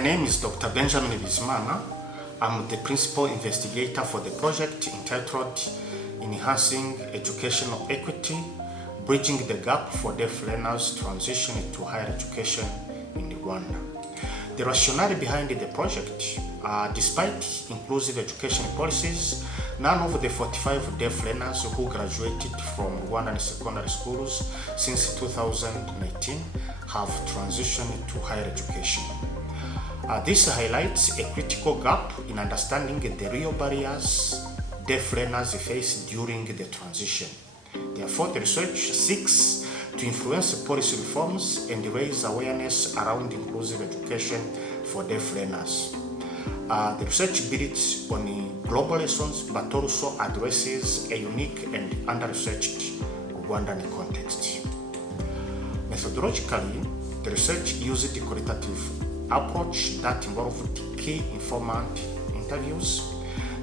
My name is Dr. Benjamin Bizimana. I'm the principal investigator for the project entitled Enhancing Educational Equity, Bridging the Gap for Deaf Learners Transition to Higher Education in Rwanda. The rationale behind the project, despite inclusive education policies, none of the 45 deaf learners who graduated from Rwandan secondary schools since 2019 have transitioned to higher education. This highlights a critical gap in understanding the real barriers deaf learners face during the transition. Therefore, the research seeks to influence policy reforms and raise awareness around inclusive education for deaf learners. The research builds on global lessons but also addresses a unique and under-researched Rwandan context. Methodologically, the research used a qualitative approach that involved key informant interviews.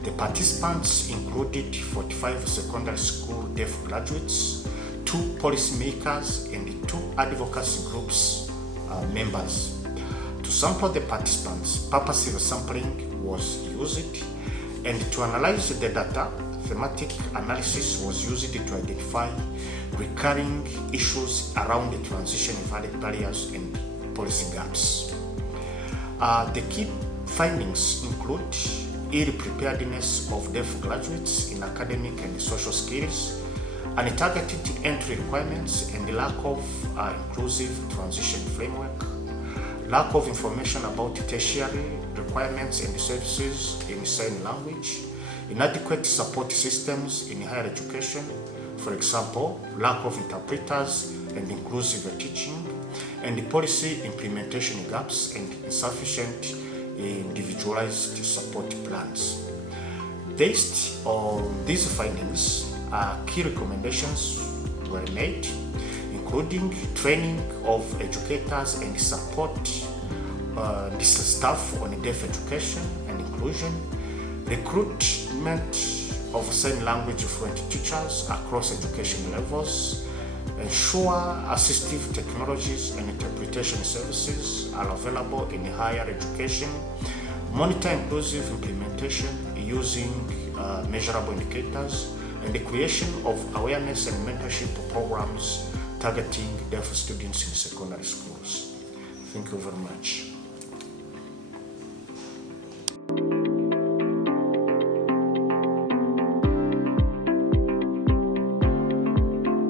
The participants included 45 secondary school deaf graduates, 2 policymakers, and 2 advocacy groups members. To sample the participants, purposive sampling was used, and to analyze the data, thematic analysis was used to identify recurring issues around the transition invalid barriers and policy gaps. The key findings include ill-preparedness of deaf graduates in academic and social skills, untargeted entry requirements, and the lack of inclusive transition framework, lack of information about tertiary requirements and services in sign language, inadequate support systems in higher education, for example, lack of interpreters and inclusive teaching, and the policy implementation gaps and insufficient individualized support plans. Based on these findings, key recommendations were made, including training of educators and support staff on deaf education and inclusion, recruitment of sign language fluent teachers across education levels, ensure assistive technologies and interpretation services are available in higher education, monitor inclusive implementation using measurable indicators, and the creation of awareness and mentorship programs targeting deaf students in secondary schools. Thank you very much.